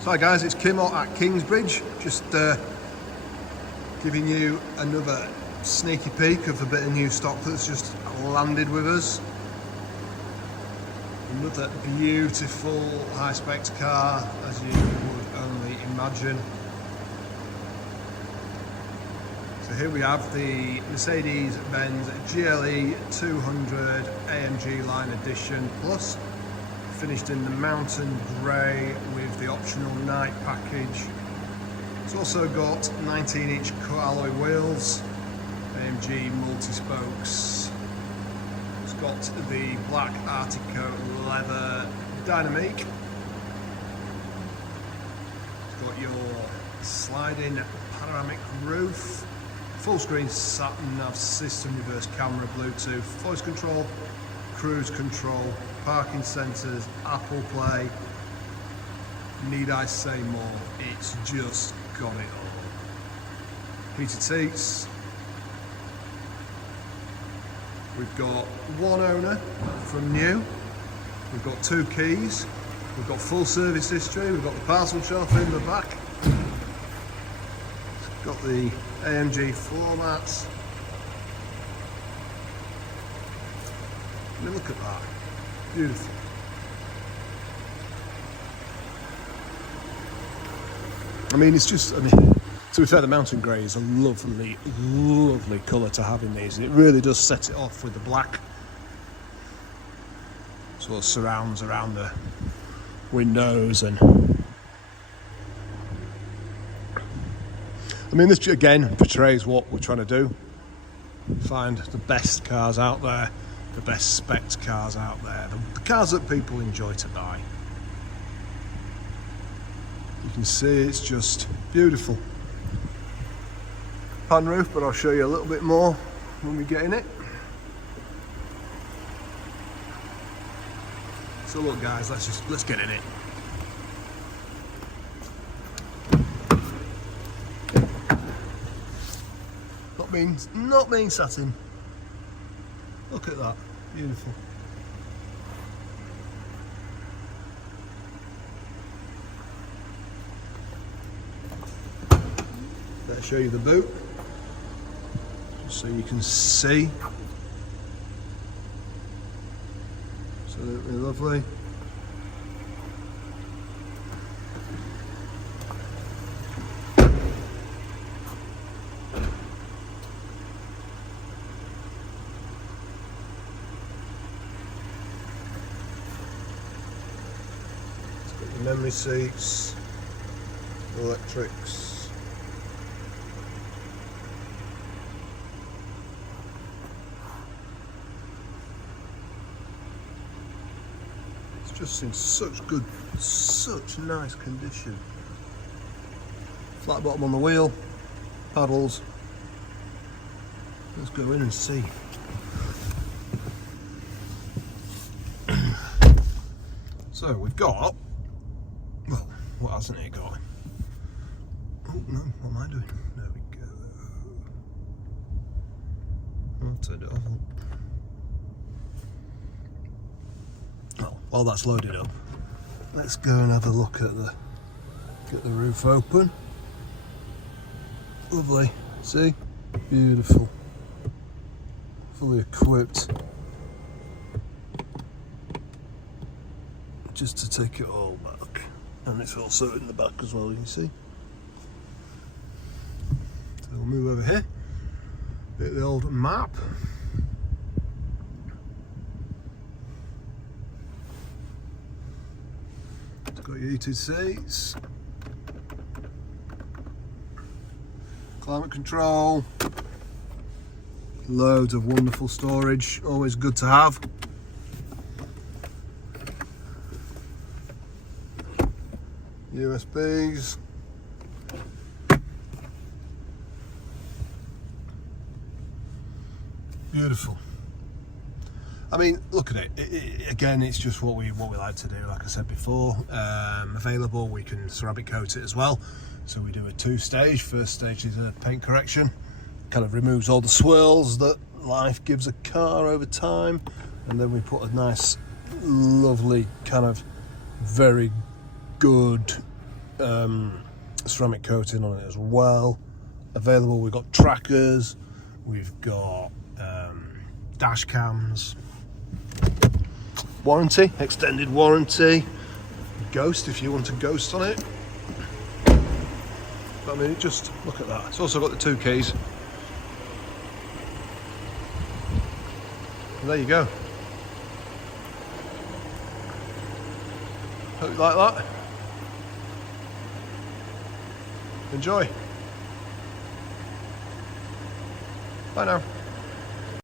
So hi guys, it's Kim at Kingsbridge, just giving you another sneaky peek of a bit of new stock that's just landed with us. Another beautiful high-spec car, as you would only imagine. So here we have the Mercedes Benz GLA200 AMG Line Edition PLUS, finished in the mountain grey with the optional night package. It's also got 19-inch alloy wheels, AMG multispokes. It's got the Black Artico Leather Dynamic. It's got your sliding panoramic roof, full screen sat nav system, reverse camera, Bluetooth, voice control, cruise control, parking sensors, Apple Play. Need I say more? It's just got it all. Heated seats. We've got one owner from new. We've got 2 keys. We've got full service history. We've got the parcel shop in the back. It's got the AMG floor mats. I mean, look at that. Beautiful. I mean, it's just, to be fair, the mountain grey is a lovely, lovely colour to have in these. It really does set it off with the black. Sort of surrounds around the windows and... I mean, this again portrays what we're trying to do. Find the best cars out there, the best spec cars out there, the cars that people enjoy to buy. You can see it's just beautiful. Pan roof, but I'll show you a little bit more when we get in it. So look guys, let's get in it. Not being satin. Look at that, beautiful. Let's show you the boot, just so you can see. Absolutely lovely. Memory seats, electrics. It's just in such nice condition. Flat bottom on the wheel, paddles. Let's go in and see. So we've got, well, what hasn't it got? Oh no, what am I doing? There we go. I'll turn it off. Well, while that's loaded up, let's go and have a look at get the roof open. Lovely, see? Beautiful. Fully equipped. Just to take it all back. And it's also in the back as well, you can see. So we'll move over here. Bit of the old map. It's got your heated seats. Climate control. Loads of wonderful storage, always good to have. USBs. Beautiful. I mean, look at it. Again, it's just what we like to do. Like I said before, available. We can ceramic coat it as well. So we do a 2-stage. First stage is a paint correction. Kind of removes all the swirls that life gives a car over time, and then we put a nice, lovely kind of very good ceramic coating on it as well. Available, we've got trackers, we've got dash cams, warranty, extended warranty, ghost if you want a ghost on it. But I mean, just look at that. It's also got the 2 keys. And there you go. Hope you like that. Enjoy. Bye now.